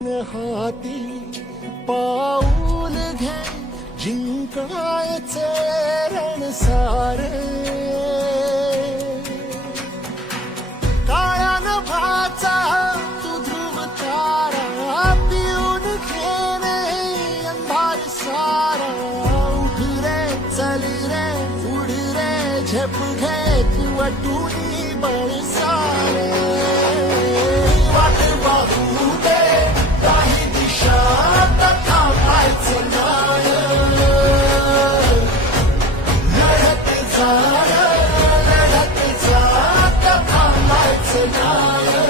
हाती पाऊल घे जिंकायचे रण सारे काळ्या नभाचा तू ध्रुव तारा पिऊन घेणे अंधार सारा. उठ रे चल रे उड रे झेप घे तू वाटून बळ सारे. Hallelujah.